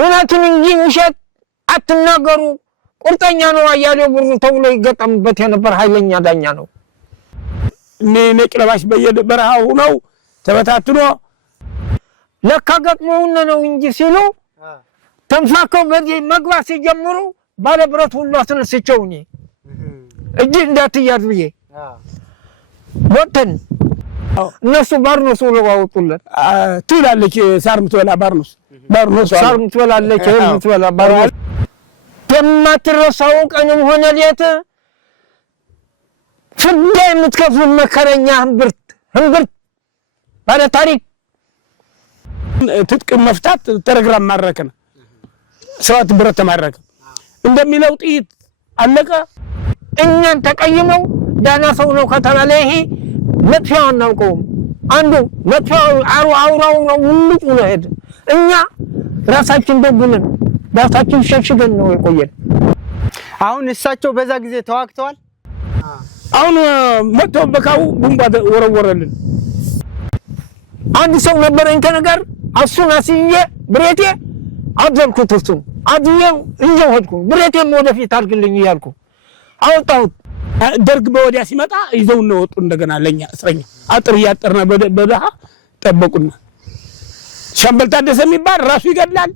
እውነቱን እንጂ ውሸት አትናገሩ ቁርጠኛ ነው አያሌው ብሩ ተብሎ ይገጠምበት የነበር ኃይለኛ ዳኛ ነው ነጭ ለባሽ በየበረሃው ነው ተበታትኖ ለካ ገጥሞውና ነው እንጂ ሲሉ ተንፋከው በዚህ መግባት ሲጀምሩ ባለ ብረት ሁሉ አስነስቸውኝ እጅ እንዳትያዝ ብዬ ወጥተን እነሱ ባርኖስ ነው አወጡለት ትላለች ሳር ምትበላ ባርኖስ ሳር ምትበላለች ምትበላ ባርኖስ የማትረሳው ቀንም ሆነ ሌት ፍዳ የምትከፍሉ መከረኛ ህንብርት ባለ ታሪክ ትጥቅ መፍታት ተረግራም ማረከነ ሰዋት ብረት ተማረከ እንደሚለው ጥይት አለቀ እኛን ተቀይመው ዳና ሰው ነው ከተባለ ይሄ መጥፋው ነው አንዱ መጥፋው አውራው ሙሉ ነው ሄደ እኛ ራሳችን ደብለን ራሳችን ሸሽገን ነው የቆየን አሁን እሳቸው በዛ ጊዜ ተዋክተዋል አሁን መጥቶ በካው ቡምባ ወረወረልን አንድ ሰው ነበረኝ ከነገር አሱን አስዬ ብሬቴ አደልኩት እሱን አድየው እየወድኩ ብሬቴም ወደፊት አድርግልኝ ይያልኩ አውጣውት ደርግ በወዲያ ሲመጣ ይዘው ነው ወጡ እንደገና ለኛ እስረኛ አጥር ያጠርና በደሃ ጠበቁና ሻምበል ታደሰ የሚባል ራሱ ይገድላል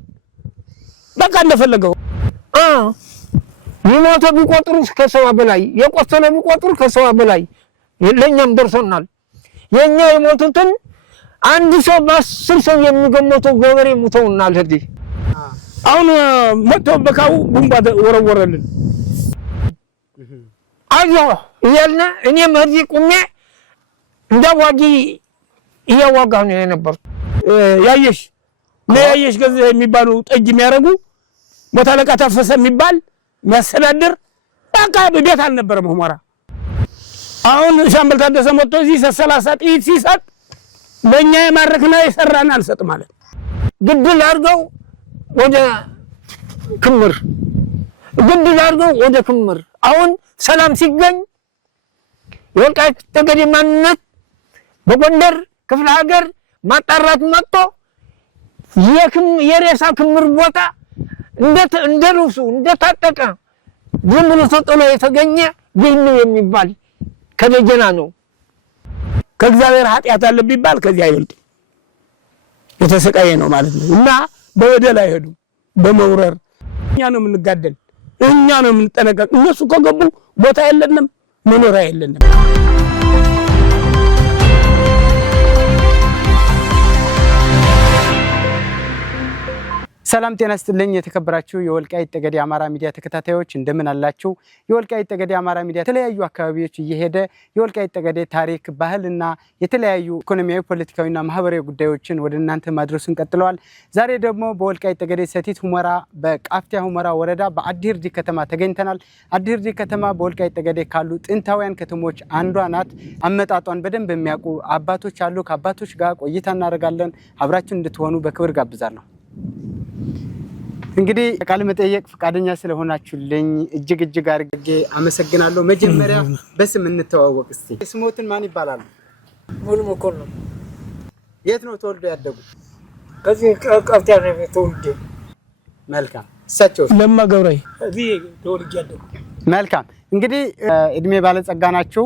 በቃ እንደፈለገው ይሞተ ቢቆጥሩ ከሰው በላይ የቆሰለ ቢቆጥሩ ከሰው በላይ ለኛም ደርሶናል የኛ የሞቱትን አንድ ሰው በ10 ሰው የሚገመተው ገበሬ ሙተውናል ህዲ አሁን መጥቶ በካው ቡምባ ወረወረልን አይዞህ እያልና እኔም እዚህ ቁሜ እንዳዋጊ እያዋጋሁ ነው የነበርኩ ያየሽ ገዘ የሚባሉ ጠጅ የሚያረጉ ሞታለቃ ታፈሰ የሚባል የሚያስተዳድር በቃ ቤት አልነበረም ሁመራ አሁን ሻምበል ታደሰ መጥቶ እዚህ 30 ጥይት ሲሰጥ ለኛ የማረክና የሰራን አልሰጥ ማለት ግድል አድርገው ወደ ክምር አሁን ሰላም ሲገኝ የወልቃይት ጠገዴ ማንነት በጎንደር ክፍለ ሀገር ማጣራት መጥቶ የሬሳ ክምር ቦታ እንደሩሱ እንደታጠቀ ዝም ብሎ ተጥሎ የተገኘ ግን የሚባል ከደጀና ነው ከእግዚአብሔር ኃጢአት አለ ቢባል ከዚህ አይወልጥ የተሰቃየ ነው ማለት ነው እና በወደላ አይሄዱ በመውረር እኛ ነው የምንጋደል እኛ ነው የምንጠነቀቅ እነሱ ከገቡ ቦታ የለንም መኖሪያ የለንም ሰላም ጤና ይስጥልኝ የተከበራችሁ የወልቃይት ጠገዴ አማራ ሚዲያ ተከታታዮች እንደምን አላችሁ የወልቃይት ጠገዴ አማራ ሚዲያ የተለያዩ አካባቢዎች እየሄደ የወልቃይት ጠገዴ ታሪክ ባህልና የተለያዩ ኢኮኖሚያዊ ፖለቲካዊና ማህበራዊ ጉዳዮችን ወደ እናንተ ማድረሱን ቀጥለዋል ዛሬ ደግሞ በወልቃይት ጠገዴ ሰቲት ሁመራ በቃፍቲያ ሁመራ ወረዳ በአዲርዲ ከተማ ተገኝተናል አዲርዲ ከተማ በወልቃይት ጠገዴ ካሉ ጥንታውያን ከተሞች አንዷ ናት አመጣጧን በደንብ የሚያውቁ አባቶች አሉ ከአባቶች ጋር ቆይታ እናደርጋለን አብራችሁን እንድትሆኑ በክብር ጋብዛለሁ እንግዲህ ቃል መጠየቅ ፍቃደኛ ስለሆናችሁልኝ እጅግ አድርጌ አመሰግናለሁ መጀመሪያ በስም እንተዋወቅ እስቲ ስሞትን ማን ይባላል ሙሉ መኮንን የት ነው ተወልዶ ያደጉት ከዚህ ቃፍቲያ ነው ተወልጄ መልካም እሳቸው ለማ ገብሬ እዚህ ተወልጄ ያደጉ መልካም እንግዲህ እድሜ ባለጸጋ ናችሁ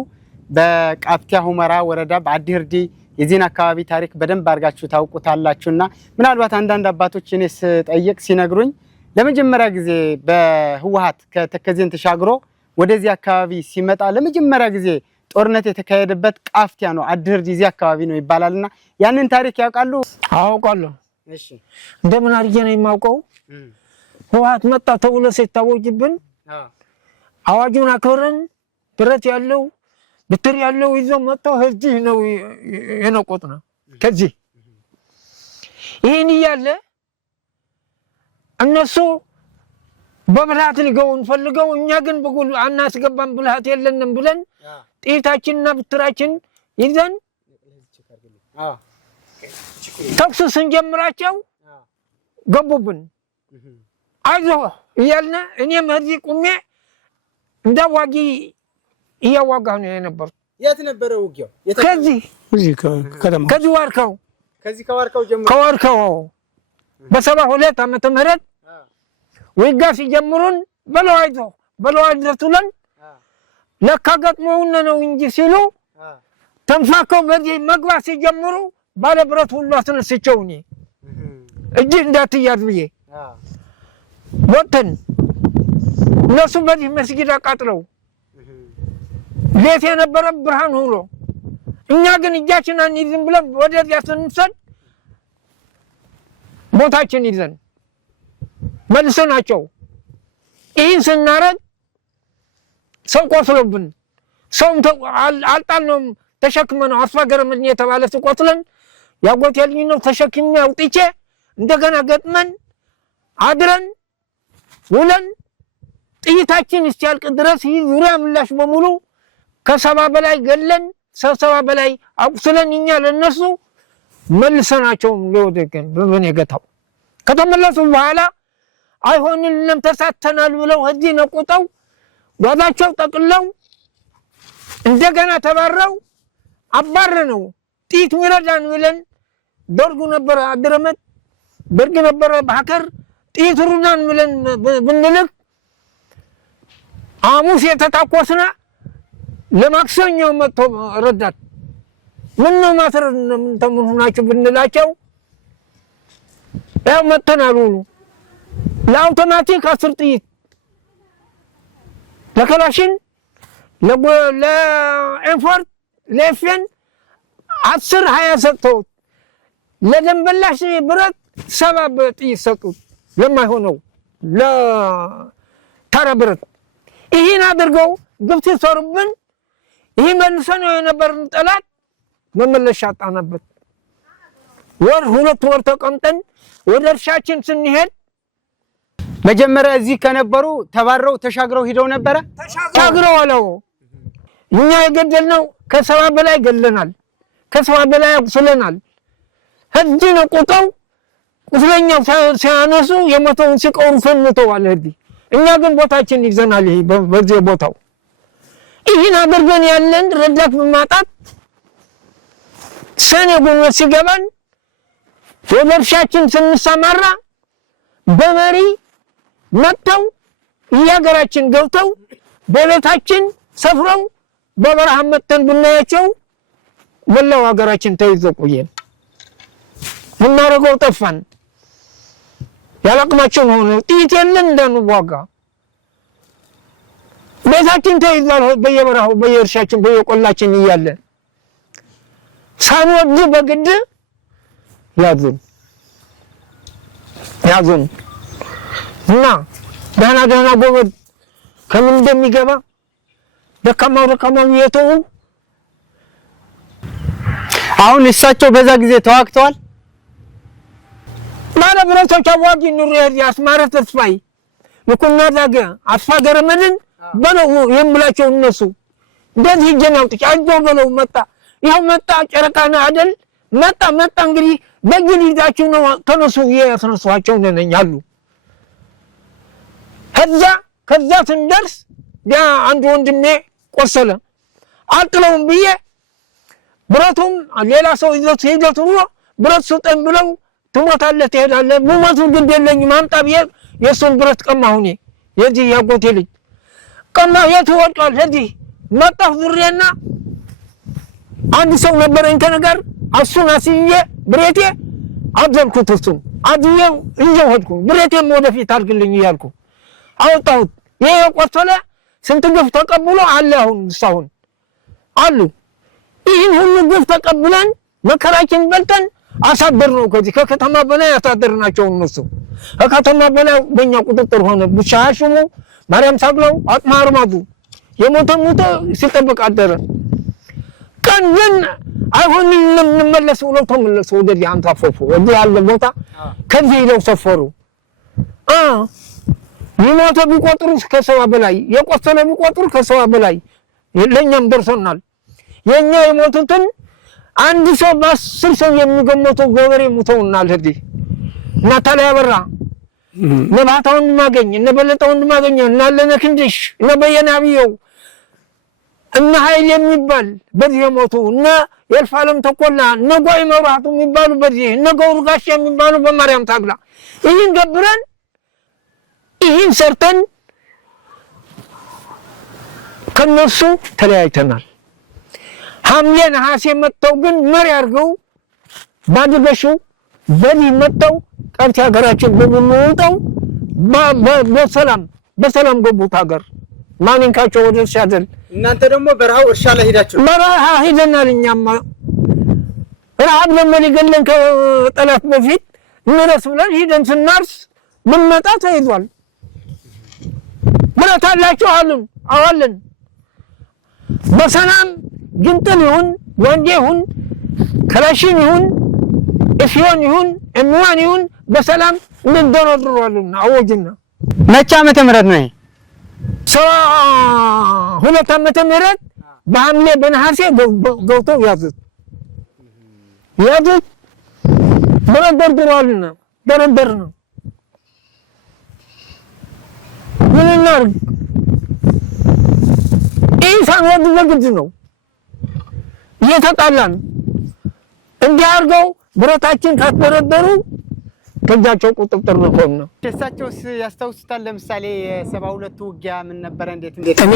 በቃፍቲያ ሁመራ ወረዳ በአዲርዲ የዚህን አካባቢ ታሪክ በደንብ አድርጋችሁ ታውቁታላችሁና ምናልባት አንዳንድ አባቶች እኔስ ጠይቅ ሲነግሩኝ ለመጀመሪያ ጊዜ በህወሓት ከተከዜን ተሻግሮ ወደዚህ አካባቢ ሲመጣ ለመጀመሪያ ጊዜ ጦርነት የተካሄደበት ቃፍቲያ ነው አዲርዲ እዚህ አካባቢ ነው ይባላልና ያንን ታሪክ ያውቃሉ አውቃለሁ እሺ እንደምን አድርጌ ነው የማውቀው ህወሓት መጣ ተብሎ ሲታወጅብን አዋጁን አክብረን ብረት ያለው በትር ያለው ይዞ መጥቶ እዚህ ነው የነቆጥና ከዚህ ይሄን ይያለ እነሱ በብልሃት ሊገውን ፈልገው እኛ ግን በጉል አናስገባም ብልሃት የለንም ብለን ጥይታችንና ብትራችን ይዘን ተኩስ ስንጀምራቸው ገቡብን አይዞህ እያልን እኔም እዚህ ቁሜ እንዳዋጊ እያዋጋሁ ነው የነበርኩ የት ነበረ ውጊያው ከዚህ ከተማ ከዚህ ዋርካው ከዚህ ከዋርካው ጀምሮ ከዋርካው በ72 ዓመተ ምህረት ውጋ ሲጀምሩን በለዋይቶለን ለካ ገጥሞውን ነው እንጂ ሲሉ ተንፋከው በዚህ መግባት ሲጀምሩ ባለ ብረት ሁሉ አስነስቸው እኔ እጅ እንዳትያዝ ብዬ ወጥተን እነሱ በዚህ መስጊድ አቃጥለው ሌት የነበረ ብርሃን ሆኖ እኛ ግን እጃችን አንይዝም ብለን ወደዚያ ስንሰድ ቦታችን ይዘን መልሰናቸው ይህን ስናረግ ሰው ቆስሎብን ሰውም አልጣልነውም ተሸክመነው አስፋገረምን የተባለ ቆስለን ያጎት ያልኝ ነው ተሸክሜ አውጥቼ እንደገና ገጥመን አድረን ውለን ጥይታችን እስኪያልቅ ድረስ ዙሪያ ምላሽ በሙሉ ከ70 በላይ ገለን 70 በላይ አቁስለን እኛ ለነሱ መልሰናቸው ለወደቀን በበነገታው ከተመለሱ በኋላ አይሆንልንም ተሳተናል ብለው እዚህ ነቁጠው ጓዛቸው ጠቅለው እንደገና ተባረው አባረነው ጥይት ሚረዳን ብለን ደርጉ ነበር አድረመት ደርግ ነበር ባከር ጥይት ሩዳን ብለን ብንልክ ሐሙስ የተታኮስና ለማክሰኞ መጥቶ ረዳት ምን ነው ማስረድ ምን ተምኑናችሁ ብንላቸው ያው መተናሉ ለአውቶማቲክ 10 ጥይት ለከላሽን ለኤንፎርድ ለኤፍኤን 10 20 ሰጥተው ለደንበላሽ ብረት 7 ጥይት ሰጡት ለማይሆነው ለታራ ብረት ይሄን አድርገው ግብት ይሰሩብን ይሄ መልሰን የነበርን ጠላት መመለሻ አጣናበት ወር 2 ወር ተቀምጠን ወደ እርሻችን ስንሄድ መጀመሪያ እዚህ ከነበሩ ተባረው ተሻግረው ሄደው ነበር ተሻግረው አለው እኛ የገደልነው ከ70 በላይ ገለናል ከ70 በላይ አቁስለናል ህጂ ነው ቁጠው ቁስለኛው ሲያነሱ የሞተውን ሲቀሩ ፈንተዋል ህዲ እኛ ግን ቦታችን ይዘናል ይሄ በዚህ ቦታው ይሄን አድርገን ያለን ረዳት በማጣት ሰኔ ጉንበት ሲገባን ወደ እርሻችን ስንሰማራ በመሪ መጥተው የሀገራችን ገብተው በቤታችን ሰፍረው በበረሃ መጥተን ብናያቸው ወላው ሀገራችን ተይዞ ቆየን እናረገው ጠፋን ያላቅማቸው ሆነ ጥይት የለን እንደንዋጋ ቤታችን ተይዟል በየበረሃው በየእርሻችን በየቆላችን እያለን ሳንወድ በግድ ያዙን እና ደህና ጎበዝ ከምን እንደሚገባ ደካማው የተው አሁን እሳቸው በዛ ጊዜ ተዋክተዋል ማለት ብረቶች አዋጊ ኑር ያስማረ ተስፋይ ለኩና ዳገ አስፋገረመንን በለው የምላቸው እነሱ እንደዚህ ጀናውጥጭ አጆ በለው መጣ ይሄው መጣ ጨረቃና አይደል መጣ እንግዲህ በግል ይዛችሁ ነው ተነሱ ያስነሷቸው ነኛሉ ከዛ ስንደርስ ያ አንድ ወንድሜ ቆሰለ አጥለውም ብዬ ብረቱም ሌላ ሰው ይዞት ሄዶት ነው ብረት ሰጠን ብለው ትሞታለህ ትሄዳለህ ሙማቱ ግድ የለኝም አምጣ ብዬ የሱን ብረት ቀማሁኝ የዚህ ያጎቴ ልጅ ቀማ የተወጣው ለዚህ መጣሁ ዙሪያና አንድ ሰው ነበረኝ ከነገር አሱን አስዬ ብሬቴ አደልኩት እሱን አድየው እንጀውኩ ብሬቴም ወደፊት አድርግልኝ ይያልኩ አውጣሁት ይሄ ቆሰለ ስንት ግፍ ተቀብሎ አለ አሁን አሉ ይህን ሁሉ ግፍ ተቀብለን መከራችን በልተን አሳደርነው ከዚህ ከከተማ በላይ አሳደርናቸው እነሱ ከከተማ በላይ በእኛ ቁጥጥር ሆነ ብቻሽሙ ማርያም ሳግለው አጥማርማቱ የሞተ ሲጠብቅ አደረ ቀን ግን አይሆንም እንመለስ ብለው ተመለሱ ወደዚህ አንታፈፉ ወደ ያለ ቦታ ከዚህ ይለው ሰፈሩ የሞተ ቢቆጥሩ ከ70 በላይ የቆሰለ ቢቆጥሩ ከ70 በላይ ለኛም ደርሶናል የኛ የሞቱትን አንድ ሰው በ10 ሰው የሚገመቱ ገበሬ ሙተውናል ህዲ እና ታዲያ በራ ነባታውን ማገኝ ነበለጣውን ማገኝ እና ለነክንድሽ ነበየናብየው እና ኃይል የሚባል በዚህ የሞቱ እና የልፋለም ተቆላ እና ጓይ መብራቱ የሚባሉ በዚህ እና ገውሩ ጋሽ የሚባሉ በማርያም ታግላ ይህን ገብረን ይህን ሰርተን ከነሱ ተለያይተናል። ሐምሌ ነሐሴ መጥተው ግን መሪ አድርገው ባድበሹ በዚህ መጥተው ቀርቻ ሀገራችን በመውጣው በሰላም ገቡት ሀገር ማንንካቸው ወደ እርሻ አይደል። እናንተ ደግሞ በረሃው እርሻ ላይ ሄዳችሁ በረሃ ሄደናል። እኛማ ረሃብ ለመሊገለን ከጠላት በፊት እንረስ ብለን ሄደን ስናርስ ብንመጣ ተይዟል። ብረት አላችሁ አሉን። አዋለን በሰላም ግንጥል ይሁን ወንዴ ይሁን ክላሽን ይሁን እፊዮን ይሁን እምዋን ይሁን በሰላም እንደረድሯልና አወጅና መቼ ዓመተ ምህረት ነው? 2 ዓመተ ምህረት በሐምሌ በነሐሴ ገብተው ያዙት ደረድሯልና ደረድር ነው። ምን እናድርግ? ኢንሳን ወድ በግድ ነው እየተጣላን እንዲህ አድርገው ብረታችን ካስደረደሩ ከጃቸው ቁጥጥር ነው። እሳቸውስ ያስታውሱታል? ለምሳሌ የ72 ውጊያ ምን ነበር? እንዴት እኔ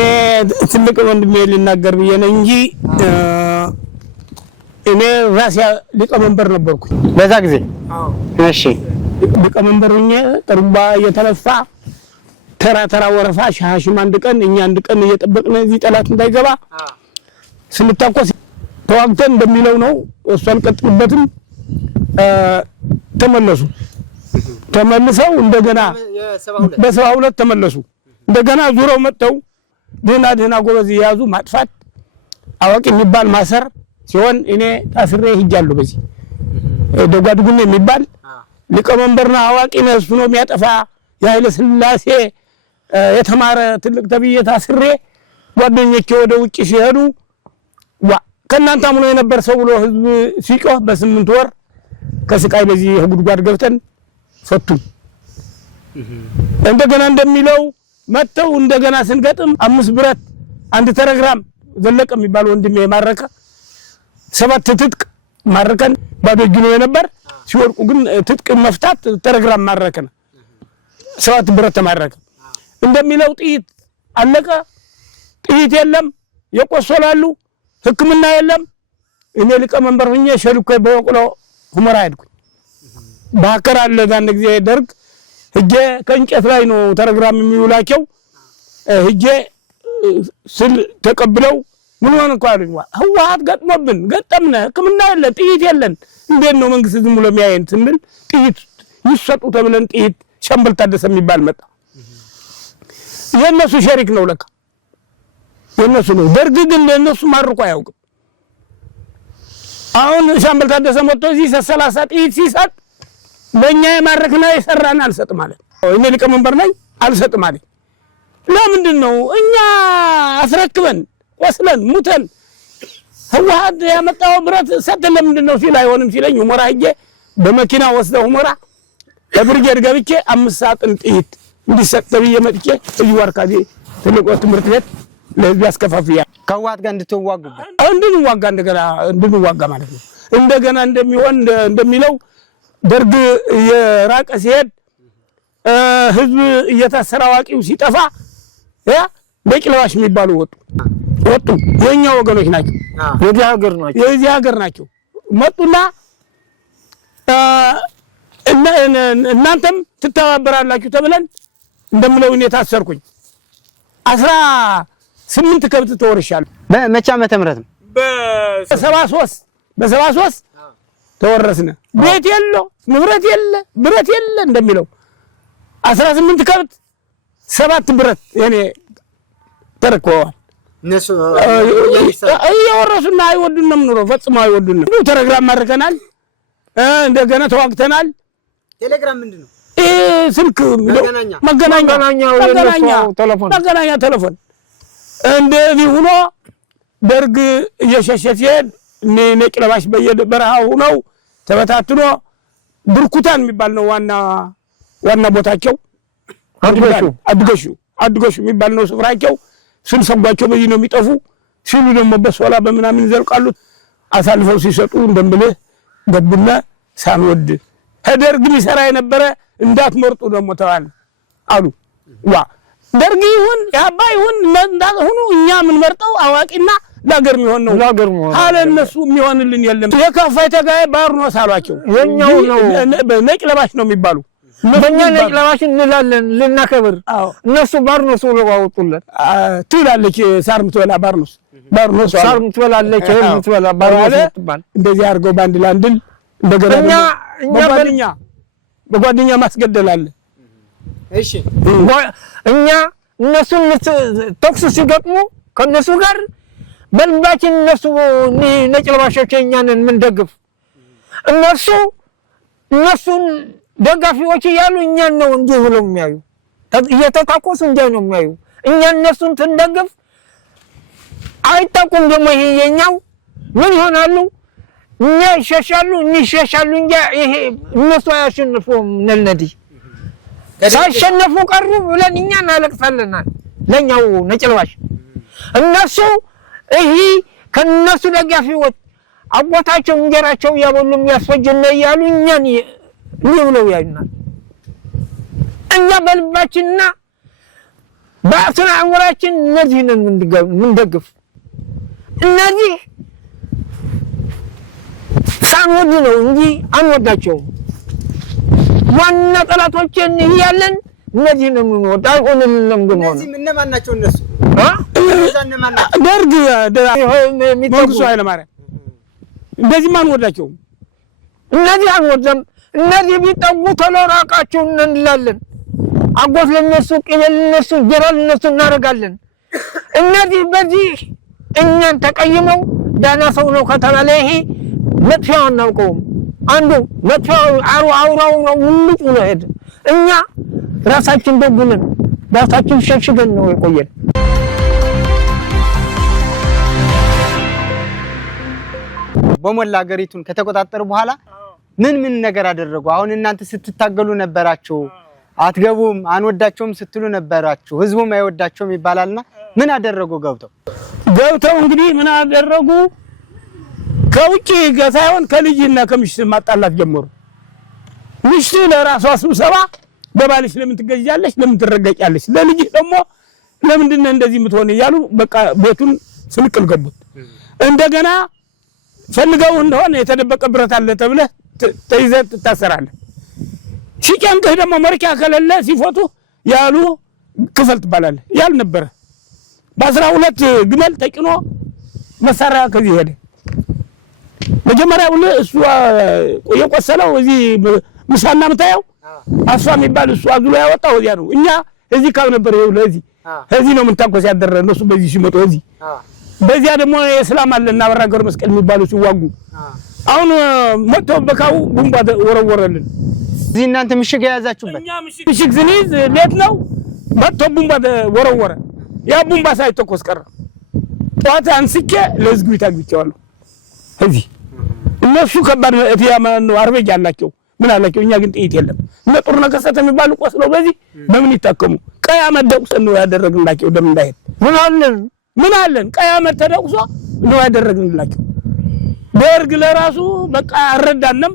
ትልቅ ወንድሜ ልናገር ብዬ ነው እንጂ እኔ ራሴ ሊቀመንበር ነበርኩ በዛ ጊዜ። እሺ ሊቀመንበር ሆኜ ጥርባ እየተለፋ ተራ ወረፋ ሻሽም አንድ ቀን እኛ አንድ ቀን እየጠበቅን እዚህ ጠላት እንዳይገባ ስንታቆስ ተዋግተን እንደሚለው ነው። እሱ አልቀጥልበትም። ተመልሰው እንደገና በ72 ተመለሱ። እንደገና ዙረው መጥተው ደህና ጎበዝ የያዙ ማጥፋት አዋቂ የሚባል ማሰር ሲሆን እኔ ታስሬ ሄጃለሁ። በዚህ ደጓድጉን የሚባል ሊቀመንበርና አዋቂ ነው እሱ ነው የሚያጠፋ የኃይለ ሥላሴ የተማረ ትልቅ ተብዬ ታስሬ ጓደኞቼ ወደ ውጭ ሲሄዱ ከእናንተ አምኖ የነበር ሰው ብሎ ህዝብ ሲጮህ በ8 ወር ከስቃይ በዚህ ጉድጓድ ገብተን ፈቱን። እንደገና እንደሚለው መተው እንደገና ስንገጥም 5 ብረት አንድ ተረግራም ዘለቀ የሚባል ወንድሜ ማረከ 7 ትጥቅ ማረከን። ባዶ እጁ ነው የነበር ሲወርቁ ግን ትጥቅ መፍታት ተረግራም ማረከን 7 ብረት ተማረከ። እንደሚለው ጥይት አለቀ። ጥይት የለም፣ የቆሰላሉ ሕክምና የለም። እኔ ሊቀመንበር ሆኜ ሸልኮ በወቅሎ ሁመራ ሄድኩኝ። ባከራ አለ ጋር ጊዜ ደርግ ሂጄ ከእንጨት ላይ ነው ተረግራም የሚውላቸው ሂጄ ስል ተቀብለው ምን ሆነ እንኳን ህወሓት ገጥሞብን ገጠምነ ሕክምና የለ ጥይት የለን እንዴት ነው መንግስት ዝም ብሎ የሚያየን ስንል ጥይት ይሰጡ ተብለን ጥይት ሻምበል ታደሰ የሚባል መጣ። የነሱ ሸሪክ ነው ለካ የነሱ ነው። ደርግ ግን ለነሱ ማርቆ አያውቅም። አሁን ሻምበል ታደሰ መጥቶ እዚህ 30 ጥይት ሲሰጥ በእኛ የማረክና የሰራን አልሰጥ ማለት እኔ ሊቀመንበር ነኝ አልሰጥ ማለት ለምንድን ነው? እኛ አስረክበን ወስለን ሙተን ህወሓት ያመጣው ብረት ሰጥተን ለምንድን ነው ሲል አይሆንም ሲለኝ ሁመራ ሄጄ በመኪና ወስደው ሁመራ ለብርጌድ ገብቼ 5 ሳጥን ጥይት እንዲሰጥ ተብዬ መጥቼ እዚህ ዋርካዚ ትልቅ ትምህርት ቤት ለህዝብ ያስከፋፍያ ከህወሓት ጋር እንድትዋጉበት እንድንዋጋ ማለት ነው። እንደገና እንደሚሆን እንደሚለው ደርግ የራቀ ሲሄድ ህዝብ እየታሰረ አዋቂው ሲጠፋ ለቂለዋሽ የሚባሉ ወጡ። የኛ ወገኖች ናቸው፣ የዚህ ሀገር ናቸው። መጡና እናንተም ትተባበራላችሁ ተብለን እንደምለው እኔ ታሰርኩኝ። 18 ከብት ተወርሻለሁ። በመቼ ዓመተ ምህረት ነው? በ73 ተወረስነ። ቤት የለ ንብረት የለ ብረት የለ እንደሚለው 18 ከብት 7 ብረት የኔ ተረከዋል። እነሱ እየወረሱና አይወዱንም ኑሮ ፈጽሞ አይወዱንም። ተረግራም ማርከናል። እንደገና ተዋግተናል። ቴሌግራም ምንድነው? ስልክ መገናኛ ቴሌፎን እንደዚህ ሆኖ ደርግ እየሸሸ ሲሄድ ነጭ ለባሽ በየበረሃው ሆነው ተበታትኖ ብርኩታን የሚባል ነው ዋና ቦታቸው። አድገሹ የሚባል ነው ስፍራቸው። ስንሰጓቸው በዚህ ነው የሚጠፉ። ሲሉ ደግሞ በሶላ በምናምን ይዘልቃሉ አሳልፈው ሲሰጡ እንደምልህ ገቡና ሳንወድ ደርግ ሊሰራ የነበረ እንዳትመርጡ ደግሞ ተባለ አሉ ዋ ደርግ ይሁን ያባ ይሁን እንዳሁኑ እኛ ምን መርጠው አዋቂና ለሀገር የሚሆን ነው አለ እነሱ የሚሆንልን የለም የከፋይ ተጋይ ባርኖስ አሏቸው የኛው ነው ነጭ ለባሽ ነው የሚባሉ በእኛ ነጭ ለባሽ እንላለን ልናከብር እነሱ ባርኖስ ብለው አወጡለት ትላለች ሳር ምትበላ ባርኖስ ሳር ምትበላለች ምትበላ ባርኖስ ትባል እንደዚህ አድርገው ባንድ ላንድል እንደገና እኛ በጓደኛ ማስገደል አለ እሺ እኛ እነሱን ተኩስ ሲገጥሙ ከነሱ ጋር በልባችን እነሱ ነጭ ለባሾች እኛንን ምን ደግፍ እነሱን ደጋፊዎች ያሉ እኛን ነው እንጂ ብለው የሚያዩ እየተታኮሱ እንጂ ነው የሚያዩ እኛ እነሱን ትንደግፍ አይጣቁም ደግሞ ይሄ የኛው ምን ይሆናሉ እኛ ይሸሻሉ እንጂ ይሄ እነሱ አያሸንፉም ነልነዲ ሳይሸነፉ ቀሩ ብለን እኛ እናለቅሳለን ለኛው ነጭ ለባሽ እነሱ ይሄ ከነሱ ደጋፊዎች አቦታቸው እንጀራቸው ያበሉ የሚያስፈጅነ ያሉ እኛን ይብለው ያዩናል እኛ በልባችንና በአስራ አምራችን እነዚህን ምን ደግፍ እነዚህ ሳንወድ ነው እንጂ አንወዳቸው ዋና ጠላቶችን ይያለን እነዚህ ነው የምንወድ አይሆንልንም ግን ሆነ እነዚህ እነማን ናቸው እነሱ ደርግ መንግስቱ ኃይለማርያም እንደዚህ ማን ወዳቸው እነዚህ አንወደም እነዚህ ቢጠጉ ተለራቃቸው እንላለን አጎት ለነሱ ቅበል ለነሱ ጀራል ለነሱ እናረጋለን እነዚህ በዚህ እኛን ተቀይመው ዳና ሰው ነው ከተባለ ይሄ መጥፋው ነው አንዱ መጥፋው አውራው ነው ሙሉ ነው ሄደ እኛ ራሳችን ደጉልን ራሳችን ሸሽገን ነው የቆየን በመላ ሀገሪቱን ከተቆጣጠሩ በኋላ ምን ነገር አደረጉ አሁን እናንተ ስትታገሉ ነበራችሁ አትገቡም አንወዳቸውም ስትሉ ነበራችሁ ህዝቡም አይወዳቸውም ይባላልና ምን አደረጉ ገብተው እንግዲህ ምን አደረጉ ከውጪ ገሳውን ከልጅና ከምሽት ማጣላት ጀመሩ ምሽት ለራሷ ስብሰባ በባልሽ ለምን ትገጃለሽ ለምን ትረጋጫለሽ ለልጅ ደግሞ ለምንድን እንደዚህ ምትሆነ ይያሉ በቃ ቤቱን ስልቅል ገቡት እንደገና ፈልገው እንደሆነ የተደበቀ ብረት አለ ተብለ ተይዘት ተታሰራለህ ሲቀንጥህ ደግሞ መርኪያ ከለለ ሲፎቱ ያሉ ክፈል ትባላለህ ያል ነበር በ12 ግመል ተጭኖ መሳሪያ ከዚህ ሄደ መጀመሪያው እሱ የቆሰለው እዚህ ምሳና መታየው አሷ የሚባል እሱ አዝሎ ያወጣው እዚያ ነው እኛ እዚህ ካው ነበር ይው ለዚህ እዚህ ነው ምንታቆስ ያደረ እነሱ በዚህ ሲመጡ እዚህ በዚያ ደግሞ የእስላም አለና በራገር መስቀል የሚባሉ ሲዋጉ አሁን መጥቶ በካው ቡምባ ወረወረልን እዚህ እናንተ ምሽግ ያዛችሁበት እኛ ምሽግ ዝኒዝ ሌት ነው መጥቶ ቡምባ ወረወረ ያ ቡምባ ሳይተኮስ ቀረ ጧት አንስቼ ለዝጉ ይታግቻለሁ እዚህ እነሱ ከባድ እቲያ ነው አርበጅ አላቸው ምን አላቸው እኛ ግን ጥይት የለም እነ ጦር ነገሰተ የሚባሉ ቆስለው በዚህ በምን ይታከሙ ቀያመት ደቁስ ነው ያደረግንላቸው ደም እንዳይሄድ ምን አለን ቀያመት ተደቁሶ ነው ያደረግንላቸው ደርግ ለራሱ በቃ አረዳንም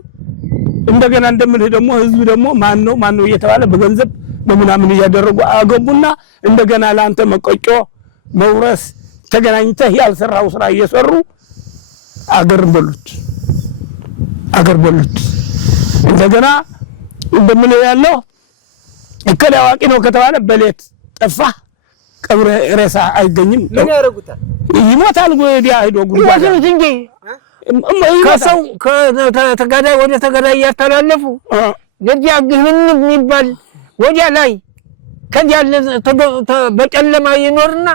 እንደገና እንደምልህ ደግሞ ህዝብ ደግሞ ማን ነው እየተባለ በገንዘብ በመናምን ያደረጉ አገቡና እንደገና ላንተ መቆጮ መውረስ ተገናኝተህ ያልሰራው ስራ እየሰሩ አገር በሉት እንደገና እንደምልህ ያለው እከሌ አዋቂ ነው ከተባለ በሌት ጠፋ ቀብረ ሬሳ አይገኝም ምን ያረጉታል ይሞታል ወዲያ ሄዶ ጉዳይ እንጂ ከሰው ከተጋዳይ ወደ ተጋዳይ ያስተላልፉ ለዲያ ግህን የሚባል ወዲያ ላይ ከዲያ በጨለማ ይኖርና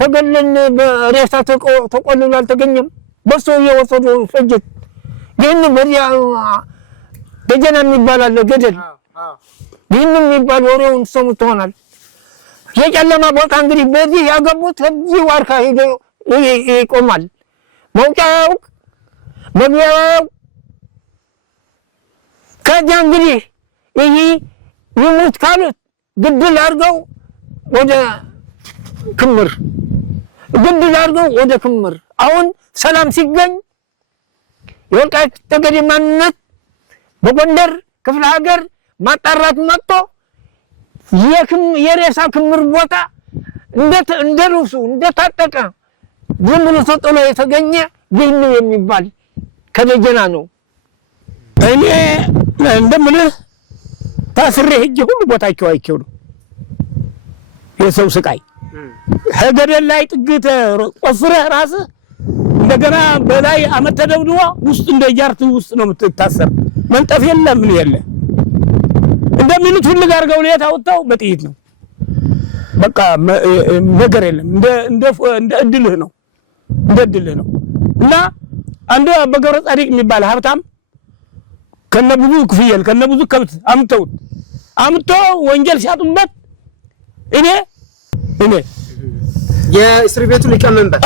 ተገለን በሬሳ ተቆልሏል አልተገኘም በሶ የወሰዱ ፍጅት ግን ወዲያ ደጀና የሚባል አለ ገደል ግን የሚባል ወሬውን ሰሙት ሆናል የጨለማ ቦታ እንግዲህ በዚህ ያገቡት እዚህ ዋርካ ሄዶ ይቆማል መውጫው መግቢያው ከዚያ እንግዲህ ይሄ ይሙት ካሉት ግድል አድርገው ወደ ክምር ግድ አድርገው ወደ ክምር አሁን ሰላም ሲገኝ የወልቃይት ጠገዴ ማንነት በጎንደር ክፍለ ሀገር ማጣራት መጥቶ የሬሳ ክምር ቦታ እንደ ልብሱ እንደታጠቀ ዝም ብሎ ተጥሎ የተገኘ ይህን የሚባል ከደጀና ነው። እኔ እንደምልህ ታስሬ ሄጄ ሁሉ ቦታቸው አይቼው ነው የሰው ስቃይ ሀገደል ላይ ጥግተ ቆፍረህ ራስህ እንደገና በላይ አመት ተደብድቦ ውስጥ እንደጃርቱ ውስጥ ነው የምትታሰር። መንጠፍ የለም ምን የለ እንደሚሉት ሁሉ ጋር ገው ለታ ወጣው በጥይት ነው በቃ ነገር የለም እንደ እድልህ ነው እና አንዱ በገብረ ጻዲቅ የሚባል ሀብታም ከነብዙ ክፍየል ከነብዙ ከብት አምጥቶ ወንጀል ሲያጡበት እኔ የእስር ቤቱ ሊቀመንበር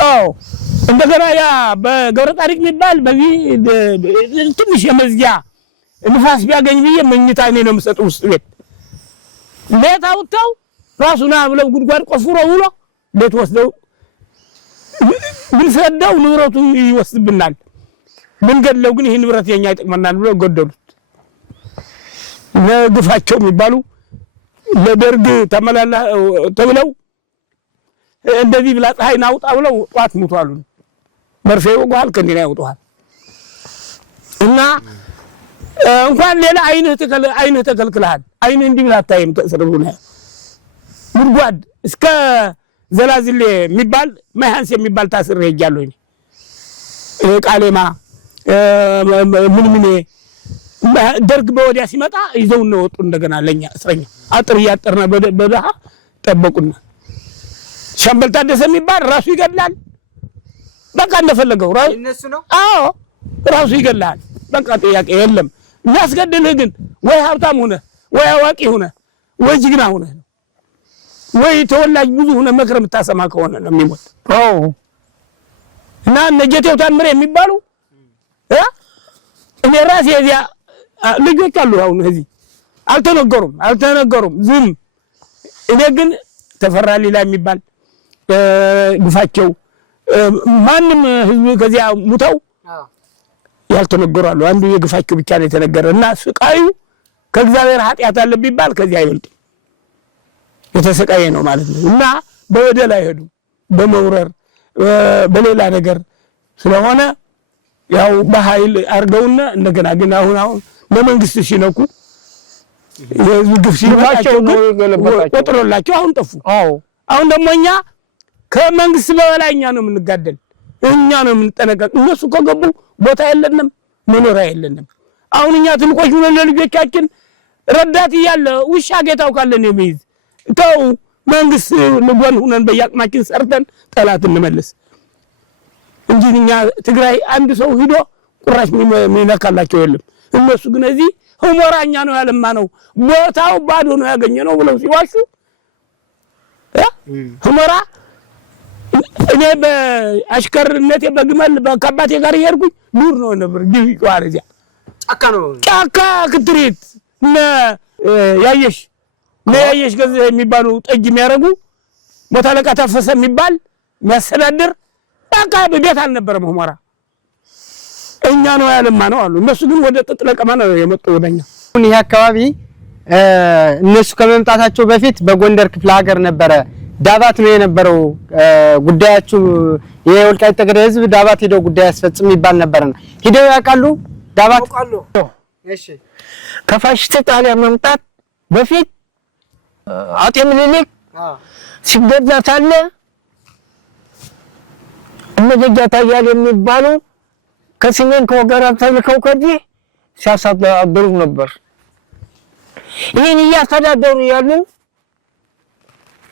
እንደገና ያ በገብረ ጻዲቅ የሚባል በዚህ ትንሽ የመዝጊያ ንፋስ ቢያገኝ ብዬ መኝታ እኔ ነው የምሰጠው ውስጥ ቤት ቤት አውጥተው ራሱና ብለው ጉድጓድ ቆፍሮ ውሎ ቤት ወስደው ብንሰደው ንብረቱ ይወስድብናል ብንገድለው ግን ይሄ ንብረት የኛ ይጠቅመናል ብለው ገደሉት። ለግፋቸው የሚባሉ ለደርግ ተመላላ ተብለው እንደዚህ ብላ ፀሐይ ናውጣ ብለው ጧት ሙቷሉ። መርፌ ወጓል ከእንዲና ያውጣዋል እና እንኳን ሌላ አይንህ ተከልክለሃል አይንህ እንዲህ ብላ አታይም ተሰረሩ ነው ጉድጓድ እስከ ዘላዝሌ የሚባል ማይሃንስ የሚባል ታስሬ ሄጃለሁ። ቃሌማ ምንምኔ ደርግ በወዲያ ሲመጣ ይዘው ነው ወጡ። እንደገና ለኛ እስረኛ አጥር ያጠርና በደሃ ጠበቁና ሻምበል ታደሰ የሚባል ራሱ ይገድላል። በቃ እንደፈለገው እነሱ ነው ራሱ ይገድላል። በቃ ጥያቄ የለም። የሚያስገድልህ ግን ወይ ሀብታም ሆነ ወይ አዋቂ ሆነ ወይ ጅግና ሆነ ወይ ተወላጅ ብዙ ሆነ መክረም ተሰማ ከሆነ ነው የሚሞት። እና ነጀቴው ታምሬ የሚባሉ እኔ ራሴ እዚያ ልጆች አሉ አሁን እዚህ አልተነገሩም ዝም። እኔ ግን ተፈራ ሌላ የሚባል ግፋቸው ማንም ህዝብ ከዚያ ሙተው ያልተነገሩ አሉ። አንዱ የግፋቸው ብቻ ነው የተነገረ እና ስቃዩ ከእግዚአብሔር ኃጢአት አለ ቢባል ከዚያ አይበልጥም። የተሰቃየ ነው ማለት ነው። እና በወደላ ይሄዱ በመውረር በሌላ ነገር ስለሆነ ያው በኃይል አርገውና እንደገና ግን አሁን ለመንግስት ሲነኩ የህዝብ ግፍ ሲባቸው ነው ቆጥሮላቸው አሁን ጠፉ። አሁን ደግሞ እኛ ከመንግስት በላይኛ ነው የምንጋደል እኛ ነው የምንጠነቀቅ። እነሱ ከገቡ ቦታ የለንም መኖሪያ የለንም። አሁን እኛ ትንቆሽ ነው ለልጆቻችን ረዳት ይያለ ውሻ ጌታው ካለን የሚይዝ ተው መንግስት ልጎን ሆነን በያቅማችን ሰርተን ጠላት እንመልስ እንጂ እኛ ትግራይ አንድ ሰው ሂዶ ቁራሽ የሚነካላቸው የለም። እነሱ ግን እዚህ ሁመራኛ ነው ያለማ ነው ቦታው ባዶ ነው ያገኘነው ብለው ሲዋሹ ሁመራ እኔ በአሽከርነቴ በግመል በከባቴ ጋር ይሄድኩኝ ዱር ነው ነበር ግቢ ቋረዚያ ጫካ ክትሪት ያየሽ ገዘ የሚባሉ ጠጅ የሚያረጉ ሞታለቃ ታፈሰ የሚባል የሚያስተዳድር በቃ ቤት አልነበረም ሁመራ እኛ ነው ያለማ ነው አሉ። እነሱ ግን ወደ ጥጥ ለቀማ ነው የመጡ ወደኛ። ይሄ አካባቢ እነሱ ከመምጣታቸው በፊት በጎንደር ክፍለ ሀገር ነበረ ዳባት ነው የነበረው ጉዳያቸው። የወልቃይት ጠገዴ ህዝብ ዳባት ሄደው ጉዳይ ያስፈጽም ይባል ነበርና ሄደው ያውቃሉ ዳባት? እሺ ከፋሽስት ጣሊያን መምጣት በፊት አጤ ምኒልክ ሲገዛት አለ እነደጃታ ያለ የሚባሉ ከሰሜን ከወገራ ተልከው ከዚህ ሲያስተዳድሩ ነበር። ይሄን እያስተዳደሩ ያሉ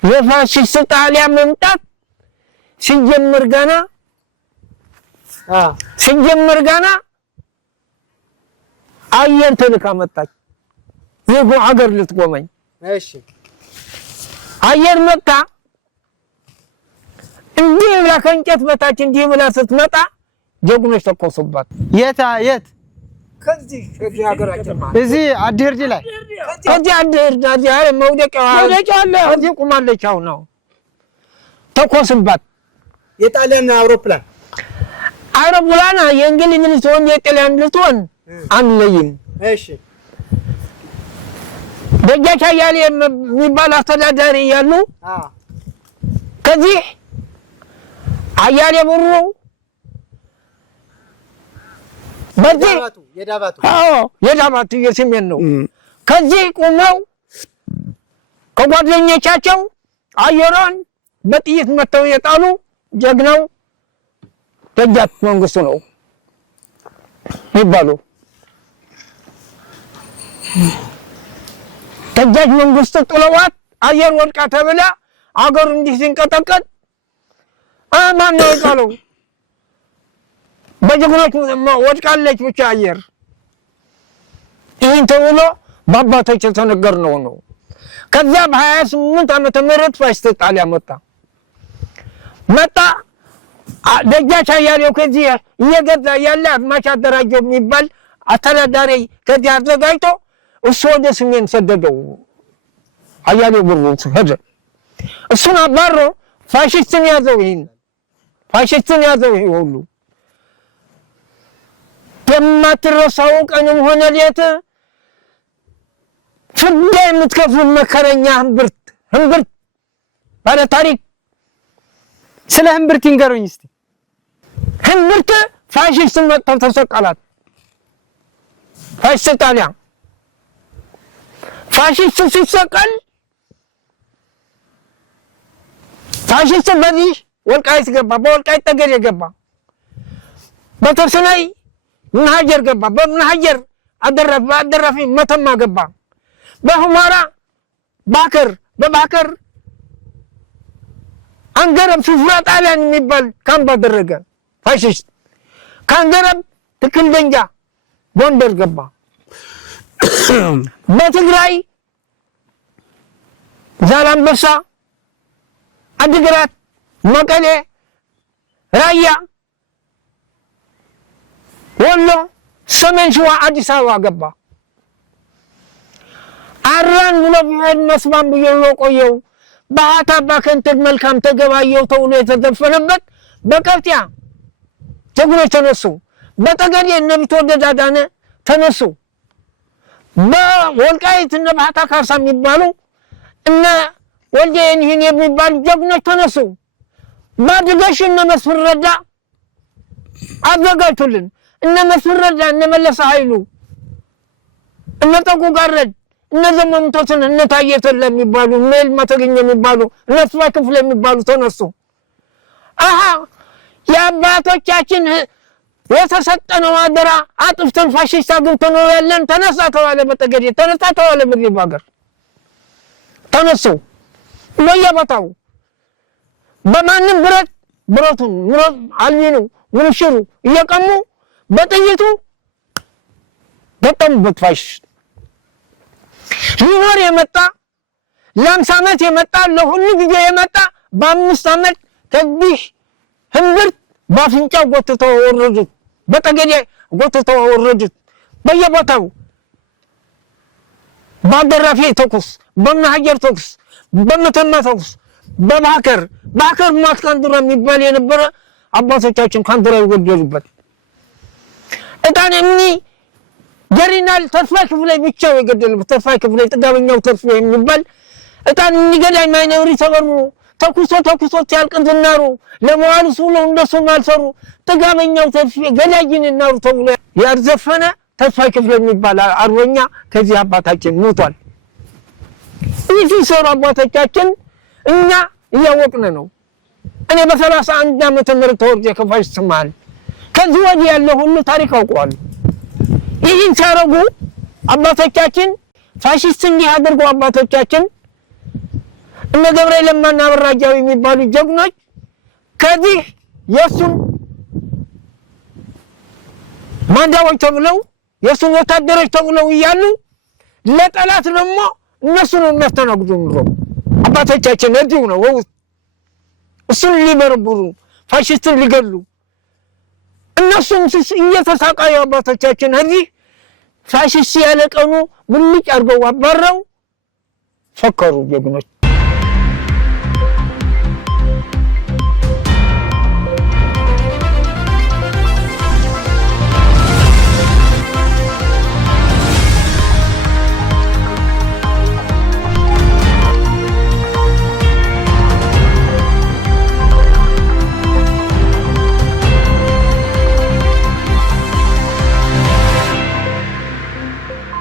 የፋሽስት ጣሊያን መምጣት ሲጀምር ገና አየር ተልካ መጣች የጎ ሀገር ልትቆመኝ። እሺ አየር መጣ እንዲህ ብላ ከእንጨት በታች እንዲህ ብላ ስትመጣ ጀግኖች ተኮሱባት። የት ከዚህ ሀገራችን እዚህ አዲርጂ ላይ ከዚህ አዲርጂ መውደቂያ አለ እዚህ ቁማለች። አሁን ነው ተኮሱባት። የጣሊያን አውሮፕላን የእንግሊዝ ልትሆን የጣሊያን ልትሆን አንለይም። እሺ ደጃች አያሌ የሚባል አስተዳዳሪ ያሉ ከዚህ አያሌ ብሩ በዚህ የዳባቱ የሰሜን ነው። ከዚህ ቆመው ከጓደኞቻቸው አየሯን በጥይት መተው የጣሉ ጀግናው ደጃች መንግስቱ ነው ይባሉ። ደጃች መንግስቱ ጥለዋት አየር ወድቃ ተብላ አገሩ እንዲህ ሲንቀጠቀጥ ማን ነው የጣለው? በጀግኖች ወድቃለች ብቻ አየር። ይህን ተብሎ በአባቶች የተነገር ነው። ከዛ በ28 ዓመተ ምህረት ፋሽስት ጣሊያን መጣ። ደጃች አያሌው ከዚህ እየገዛ ያለ አድማጭ አደራጀው የሚባል አስተዳዳሪ ከዚህ አዘጋጅቶ እሱ ወደ ሰሜን ሰደደው። አያሌው ብሩ ሄደ። እሱን አባሮ ፋሽስትን ያዘው። ይሄ ሁሉ የማትረሳው ቀንም ሆነ ሌት ፍዳ የምትከፍሉ መከረኛ ህንብርት ባለ ታሪክ። ስለ ህንብርት ይንገሩኝ እስቲ። ህንብርት ፋሽስትን መጥተው ተሰቀላት። ፋሽስት ጣሊያን ፋሽስት ሲሰቀል ፋሽስት በዚህ ወልቃይት ገባ፣ በወልቃይት ጠገዴ ገባ፣ በተርሰናይ ምንሃጀር ገባ፣ በምንሃጀር አደራፊ መተማ ገባ፣ በሁመራ በባከር አንገረብ ስፍራ ጣሊያን የሚባል ካምፕ አደረገ ፋሽስት። ከአንገረብ ትክል ደንጃ ጎንደር ገባ። በትግራይ ዛላምበሳ፣ አድግራት፣ መቀሌ፣ ራያ፣ ወሎ፣ ሰሜን ሸዋ፣ አዲስ አበባ ገባ። አራን ብሎ ቢሄድ መስማም ብሎ ቆየው። ባህታ ባከንተድ መልካም ተገባየው ተውሎ የተዘፈነበት በከብቲያ ጀግኖች ተነሱ። በጠገዴ እነ ቢትወደድ አዳነ ተነሱ። በወልቃይት እነ ባህታ ካሳ የሚባሉ እነ ወልዴ ይህን የሚባሉ ጀግኖች ተነሱ። ባድገሽ እነ መስፍን ረዳ አዘጋጅቱልን። እነ መስፍን ረዳ፣ እነ መለሰ ኃይሉ፣ እነ ጠቁ ጋረድ፣ እነ ዘመኑ ተስነ፣ እነ ታዬ ተለ የሚባሉ እነ ይልማ ተገኘ የሚባሉ እነ ተስፋዬ ክፍሌ የሚባሉ ተነሱ። የአባቶቻችን የተሰጠነው አደራ አጥፍተን ፋሽስት አግብተን ነው ያለን። ተነሳ ተባለ በጠገዴ፣ ተነሳ ተባለ በዚህ ሀገር ተነሱ። በየቦታው በማንም ብረቱን አልሚኑ ምንሽሩ እየቀሙ በጥይቱ በጠሙበት ፋሽስት ሊኖር የመጣ ለ50 ዓመት የመጣ ለሁሉ ጊዜ የመጣ በ5 ዓመት ከዚህ ህንብርት ባፍንጫው ጎትተው ወረዱት። በጠገዴ ጎትተው ወረዱት። በየቦታው ባደራፊ ተኩስ፣ በመሃጀር ተኩስ፣ በመተማ ተኩስ፣ በባከር ማስካንድራ የሚባል የነበረ አባቶቻችን ካንድራ ይወደዱበት እጣን ጀሪናል ተስፋዬ ክፍሌ ብቻው የገደለበት ተስፋዬ ክፍሌ ጥጋበኛው ተስፋዬ የሚባል እጣን የሚገዳኝ ማይነውሪ ተበሩ ተኩሶ ሲያልቅ ዝናሩ ለመዋሉ ሁሉ እንደሱ ማልሰሩ ጥጋበኛው ተስፋዬ ገዳይን እናሩ ተብሎ ያዘፈነ ተስፋዬ ክፍሌ የሚባል አርበኛ ከዚህ አባታችን ሞቷል። ይህ ሰው አባቶቻችን እኛ እያወቅን ነው። እኔ በ31 ዓመተ ምህረት ተወርጄ ከፋሽስት መሃል ከዚህ ወዲህ ያለው ሁሉ ታሪክ አውቀዋለሁ። ይህን ሲያረጉ አባቶቻችን ፋሽስት እንዲህ አድርገው አባቶቻችን እነ ገብርኤል ለማና አበራጃው የሚባሉ ጀግኖች ከዚህ የሱን ማንዳዎች ተብለው የሱን ወታደሮች ተብለው እያሉ ለጠላት ደግሞ እነሱ ነው የሚያስተናግዱ ነው። አባቶቻችን እዚሁ ነው እሱን ሊበረብሩ ፋሽስትን ሊገሉ እነሱም እየተሳቃዩ አባቶቻችን እዚህ ፋሽስት ያለቀኑ ብልጭ አድርገው አባረው ፈከሩ ጀግኖች።